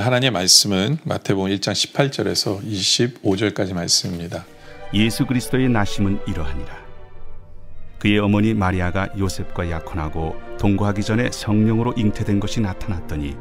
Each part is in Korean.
오늘 하나님의 말씀은 마태복음 1장 18절에서 25절까지 말씀입니다. 예수 그리스도의 나심은 이러하니라. 그의 어머니 마리아가 요셉과 약혼하고 동거하기 전에 성령으로 잉태된 것이 나타났더니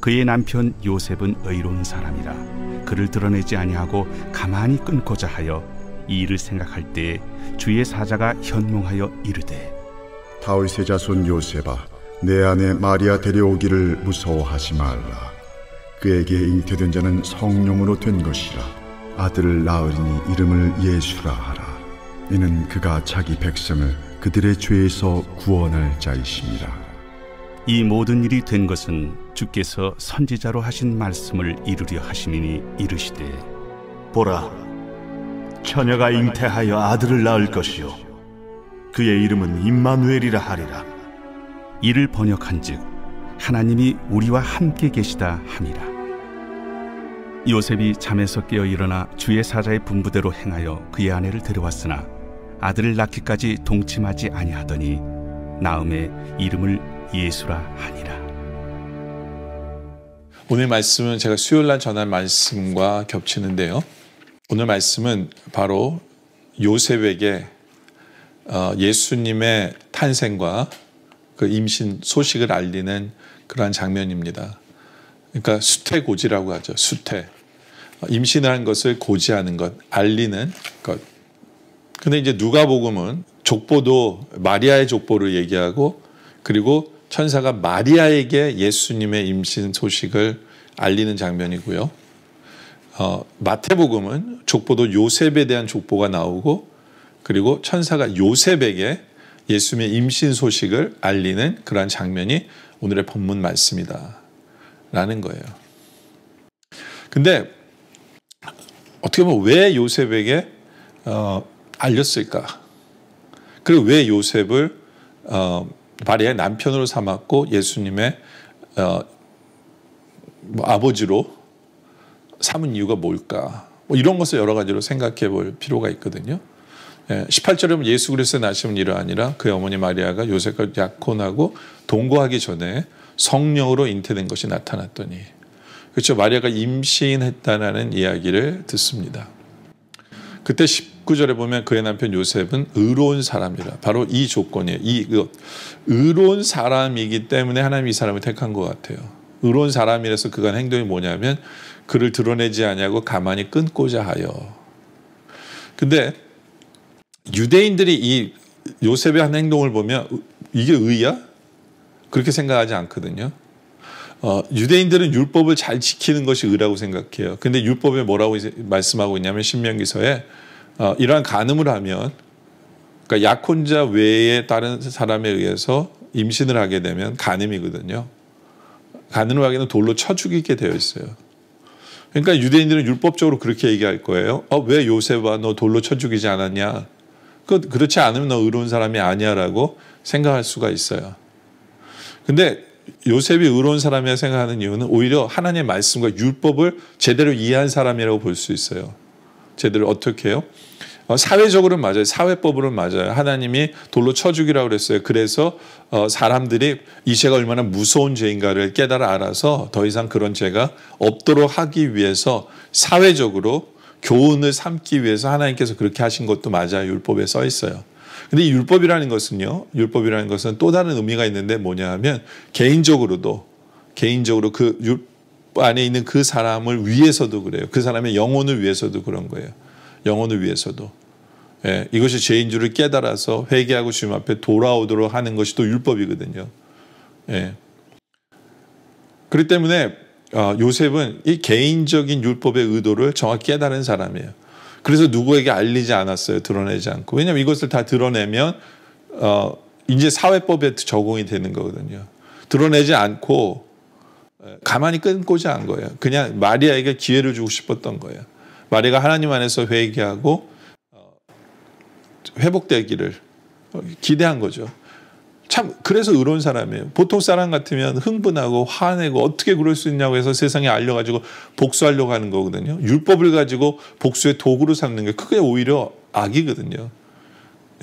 그의 남편 요셉은 의로운 사람이라 그를 드러내지 아니하고 가만히 끊고자 하여 이 일을 생각할 때에 주의 사자가 현몽하여 이르되 다윗의 자손 요셉아, 내 아내 마리아 데려오기를 무서워하지 말라. 그에게 잉태된 자는 성령으로 된 것이라. 아들을 낳으리니 이름을 예수라 하라. 이는 그가 자기 백성을 그들의 죄에서 구원할 자이심이라. 이 모든 일이 된 것은 주께서 선지자로 하신 말씀을 이루려 하심이니 이르시되 보라, 처녀가 잉태하여 아들을 낳을 것이요 그의 이름은 임마누엘이라 하리라. 이를 번역한즉 하나님이 우리와 함께 계시다 함이라. 요셉이 잠에서 깨어 일어나 주의 사자의 분부대로 행하여 그의 아내를 데려왔으나 아들을 낳기까지 동침하지 아니하더니 나음에 이름을 예수라 하니라. 오늘 말씀은 제가 수요일날 전한 말씀과 겹치는데요. 오늘 말씀은 바로 요셉에게 예수님의 탄생과 그 임신 소식을 알리는 그러한 장면입니다. 그러니까 수태고지라고 하죠. 수태. 임신을 한 것을 고지하는 것, 알리는 것. 근데 이제 누가복음은 족보도 마리아의 족보를 얘기하고 그리고 천사가 마리아에게 예수님의 임신 소식을 알리는 장면이고요. 마태복음은 족보도 요셉에 대한 족보가 나오고 그리고 천사가 요셉에게 예수님의 임신 소식을 알리는 그러한 장면이 오늘의 본문 말씀이다 라는 거예요. 근데 어떻게 보면 왜 요셉에게 알렸을까? 그리고 왜 요셉을 마리아의 남편으로 삼았고 예수님의 아버지로 삼은 이유가 뭘까? 이런 것을 여러 가지로 생각해 볼 필요가 있거든요. 18절에 보면 예수 그리스도의 나심은 이러하니라. 그의 어머니 마리아가 요셉과 약혼하고 동거하기 전에 성령으로 잉태된 것이 나타났더니, 그렇죠. 마리아가 임신했다는 이야기를 듣습니다. 그때 19절에 보면 그의 남편 요셉은 의로운 사람이라. 바로 이 조건이에요. 이것. 의로운 사람이기 때문에 하나님이 이 사람을 택한 것 같아요. 의로운 사람이라서 그간 행동이 뭐냐면 그를 드러내지 아니하고 가만히 끊고자 하여. 근데 유대인들이 이 요셉의 한 행동을 보면 이게 의야? 그렇게 생각하지 않거든요. 유대인들은 율법을 잘 지키는 것이 의라고 생각해요. 근데 율법에 뭐라고 말씀하고 있냐면 신명기서에 이러한 간음을 하면, 그러니까 약혼자 외에 다른 사람에 의해서 임신을 하게 되면 간음이거든요. 간음을 하기는 돌로 쳐 죽이게 되어 있어요. 그러니까 유대인들은 율법적으로 그렇게 얘기할 거예요. 왜 요셉아 너 돌로 쳐 죽이지 않았냐? 그렇지 않으면 너 의로운 사람이 아니야라고 생각할 수가 있어요. 근데 요셉이 의로운 사람이라 생각하는 이유는 오히려 하나님의 말씀과 율법을 제대로 이해한 사람이라고 볼 수 있어요. 제대로 어떻게 해요? 사회적으로는 맞아요. 사회법으로는 맞아요. 하나님이 돌로 쳐 죽이라고 그랬어요. 그래서 사람들이 이 죄가 얼마나 무서운 죄인가를 깨달아 알아서 더 이상 그런 죄가 없도록 하기 위해서 사회적으로 교훈을 삼기 위해서 하나님께서 그렇게 하신 것도 맞아요. 율법에 써 있어요. 근데 이 율법이라는 것은 또 다른 의미가 있는데 뭐냐 하면 개인적으로 그 율법 안에 있는 그 사람을 위해서도 그래요. 그 사람의 영혼을 위해서도 그런 거예요. 영혼을 위해서도. 예, 이것이 죄인 줄을 깨달아서 회개하고 주님 앞에 돌아오도록 하는 것이 또 율법이거든요. 예. 그렇기 때문에 요셉은 이 개인적인 율법의 의도를 정확히 깨달은 사람이에요. 그래서 누구에게 알리지 않았어요. 드러내지 않고. 왜냐하면 이것을 다 드러내면 이제 사회법에 적용이 되는 거거든요. 드러내지 않고 가만히 끊고자 한 거예요. 그냥 마리아에게 기회를 주고 싶었던 거예요. 마리아가 하나님 안에서 회개하고 회복되기를 기대한 거죠. 참 그래서 의로운 사람이에요. 보통 사람 같으면 흥분하고 화내고 어떻게 그럴 수 있냐고 해서 세상에 알려가지고 복수하려고 하는 거거든요. 율법을 가지고 복수의 도구로 삼는 게 그게 오히려 악이거든요.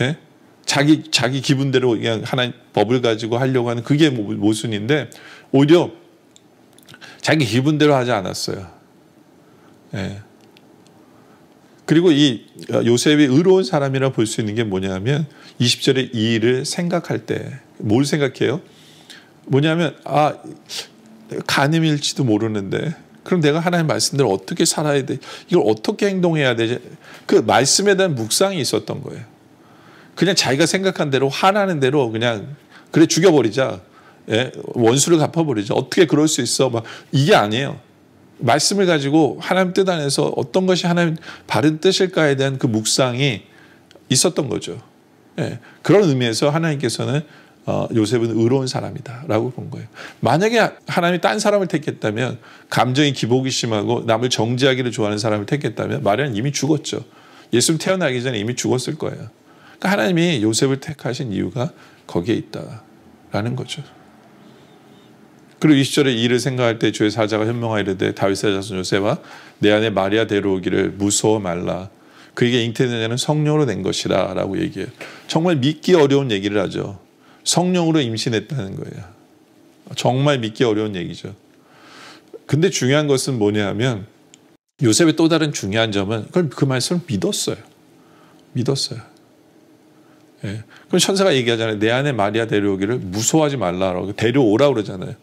예? 자기 기분대로 그냥 하나님 법을 가지고 하려고 하는 그게 모순인데 오히려 자기 기분대로 하지 않았어요. 예. 그리고 이 요셉이 의로운 사람이라 볼 수 있는 게 뭐냐면 20절에 이 일을 생각할 때 뭘 생각해요? 뭐냐면 간음일지도 모르는데 그럼 내가 하나님 말씀대로 어떻게 살아야 돼? 이걸 어떻게 행동해야 되지? 그 말씀에 대한 묵상이 있었던 거예요. 그냥 자기가 생각한 대로 화나는 대로 그냥 그래 죽여버리자. 예? 원수를 갚아버리자. 어떻게 그럴 수 있어? 막 이게 아니에요. 말씀을 가지고 하나님 뜻 안에서 어떤 것이 하나님 바른 뜻일까에 대한 그 묵상이 있었던 거죠. 예. 그런 의미에서 하나님께서는 요셉은 의로운 사람이다라고 본 거예요. 만약에 하나님이 딴 사람을 택했다면 감정이 기복이 심하고 남을 정죄하기를 좋아하는 사람을 택했다면 마리아는 이미 죽었죠. 예수님 태어나기 전에 이미 죽었을 거예요. 그러니까 하나님이 요셉을 택하신 이유가 거기에 있다라는 거죠. 그리고 20절에 이 일을 생각할 때 주의 사자가 현명하이르되 다윗의 자손 요셉아 내 안에 마리아 데려오기를 무서워 말라. 그에게 잉태된 자는 성령으로 된 것이라 라고 얘기해요. 정말 믿기 어려운 얘기를 하죠. 성령으로 임신했다는 거예요. 정말 믿기 어려운 얘기죠. 근데 중요한 것은 뭐냐면 요셉의 또 다른 중요한 점은 그 말씀을 믿었어요. 믿었어요. 예. 그럼 천사가 얘기하잖아요. 내 안에 마리아 데려오기를 무서워하지 말라라고 데려오라고 그러잖아요.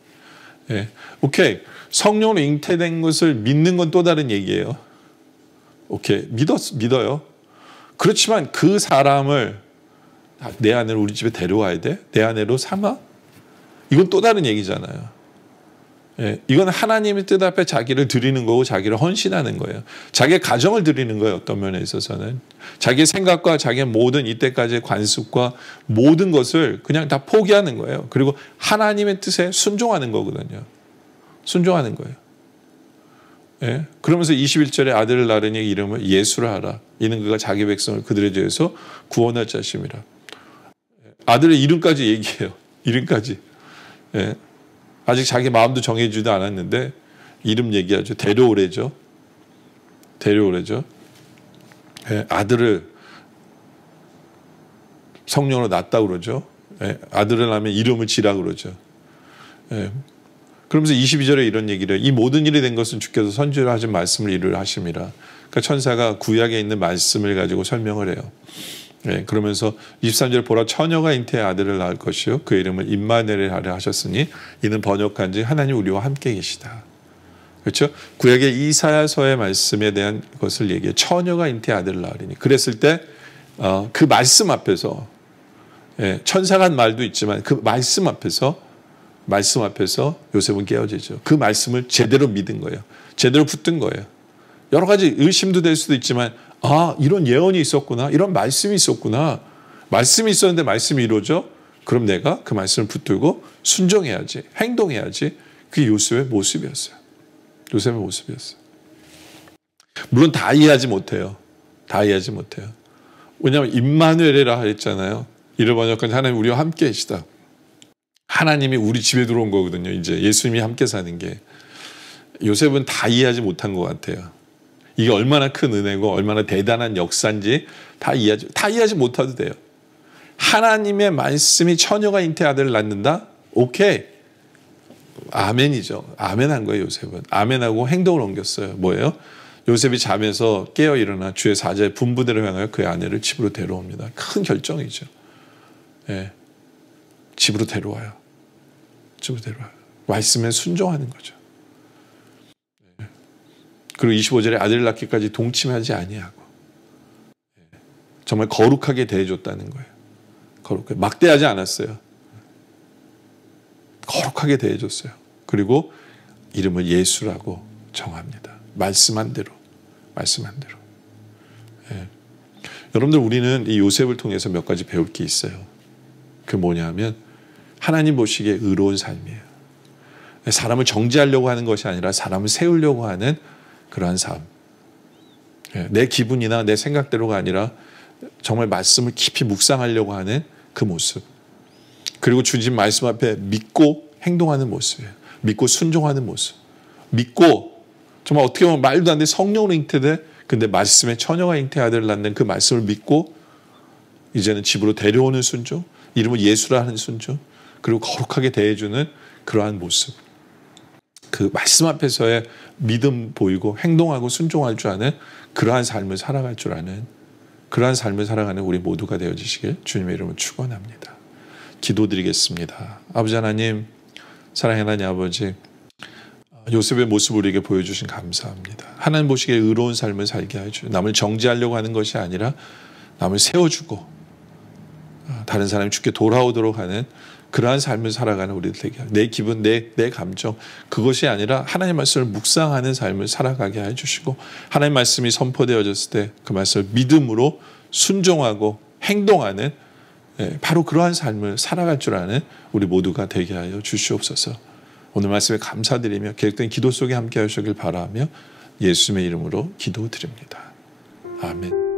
예. 오케이. 성령으로 잉태된 것을 믿는 건 또 다른 얘기예요. 오케이. 믿어요. 그렇지만 그 사람을 내 아내를 우리 집에 데려와야 돼? 내 아내로 삼아? 이건 또 다른 얘기잖아요. 예, 이건 하나님의 뜻 앞에 자기를 드리는 거고 자기를 헌신하는 거예요. 자기의 가정을 드리는 거예요. 어떤 면에 있어서는. 자기의 생각과 자기의 모든 이때까지의 관습과 모든 것을 그냥 다 포기하는 거예요. 그리고 하나님의 뜻에 순종하는 거거든요. 순종하는 거예요. 예? 그러면서 21절에 아들을 낳으니 이름을 예수라 하라. 이는 그가 자기 백성을 그들의 죄에서 구원할 자심이라. 아들의 이름까지 얘기해요. 이름까지. 예. 아직 자기 마음도 정해지지도 않았는데 이름 얘기하죠. 데려오래죠. 데려오래죠. 예. 아들을 성령으로 낳았다고 그러죠. 예. 아들을 낳으면 이름을 지라 그러죠. 예. 그러면서 22절에 이런 얘기를 해요. 이 모든 일이 된 것은 주께서 선지로 하신 말씀을 이루려 하심이라. 그러니까 천사가 구약에 있는 말씀을 가지고 설명을 해요. 네, 그러면서 23절 보라 처녀가 잉태해 아들을 낳을 것이요 그 이름을 임마누엘 하려 하셨으니 이는 번역한지 하나님 우리와 함께 계시다. 그렇죠? 구약의 이사야서의 말씀에 대한 것을 얘기해 처녀가 잉태해 아들을 낳으리니 그랬을 때 그 말씀 앞에서 천사가 한 말도 있지만 그 말씀 앞에서 요셉은 깨어지죠. 그 말씀을 제대로 믿은 거예요. 제대로 붙든 거예요. 여러 가지 의심도 될 수도 있지만 이런 예언이 있었구나. 이런 말씀이 있었구나. 말씀이 있었는데 말씀이 이루어져? 그럼 내가 그 말씀을 붙들고 순종해야지. 행동해야지. 그게 요셉의 모습이었어요. 요셉의 모습이었어요. 물론 다 이해하지 못해요. 다 이해하지 못해요. 왜냐하면 임마누엘이라 했잖아요. 이를 번역한 하나님 우리와 함께 계시다. 하나님이 우리 집에 들어온 거거든요. 이제 예수님이 함께 사는 게. 요셉은 다 이해하지 못한 것 같아요. 이게 얼마나 큰 은혜고 얼마나 대단한 역사인지 다 이해하지 못해도 돼요. 하나님의 말씀이 처녀가 잉태 아들을 낳는다? 오케이. 아멘이죠. 아멘한 거예요. 요셉은. 아멘하고 행동을 옮겼어요. 뭐예요? 요셉이 잠에서 깨어 일어나 주의 사자의 분부대로 향하여 그의 아내를 집으로 데려옵니다. 큰 결정이죠. 예. 집으로 데려와요. 집으로 데려와요. 말씀에 순종하는 거죠. 그리고 25절에 아들을 낳기까지 동침하지 아니하고 정말 거룩하게 대해줬다는 거예요. 거룩하게. 막대하지 않았어요. 거룩하게 대해줬어요. 그리고 이름을 예수라고 정합니다. 말씀한 대로. 말씀한 대로. 예. 여러분들 우리는 이 요셉을 통해서 몇 가지 배울 게 있어요. 그게 뭐냐면 하나님 보시기에 의로운 삶이에요. 사람을 정죄하려고 하는 것이 아니라 사람을 세우려고 하는 그러한 삶. 내 기분이나 내 생각대로가 아니라 정말 말씀을 깊이 묵상하려고 하는 그 모습. 그리고 주신 말씀 앞에 믿고 행동하는 모습이에요. 믿고 순종하는 모습. 믿고 정말 어떻게 보면 말도 안 돼 성령으로 잉태돼. 근데 말씀에 처녀가 잉태 아들을 낳는 그 말씀을 믿고 이제는 집으로 데려오는 순종. 이름을 예수라 하는 순종. 그리고 거룩하게 대해주는 그러한 모습. 그 말씀 앞에서의 믿음 보이고 행동하고 순종할 줄 아는 그러한 삶을 살아갈 줄 아는 그러한 삶을 살아가는 우리 모두가 되어주시길 주님의 이름으로 축원합니다. 기도드리겠습니다. 아버지 하나님, 사랑의 하나님 아버지, 요셉의 모습을 우리에게 보여주신 감사합니다. 하나님 보시기에 의로운 삶을 살게 해주고 남을 정죄하려고 하는 것이 아니라 남을 세워주고 다른 사람이 주께 돌아오도록 하는 그러한 삶을 살아가는 우리들 되게 하고 내 기분, 내 감정 그것이 아니라 하나님 말씀을 묵상하는 삶을 살아가게 해주시고 하나님 말씀이 선포되어졌을 때 그 말씀을 믿음으로 순종하고 행동하는 바로 그러한 삶을 살아갈 줄 아는 우리 모두가 되게 하여 주시옵소서. 오늘 말씀에 감사드리며 계획된 기도 속에 함께 하시길 바라며 예수님의 이름으로 기도드립니다. 아멘.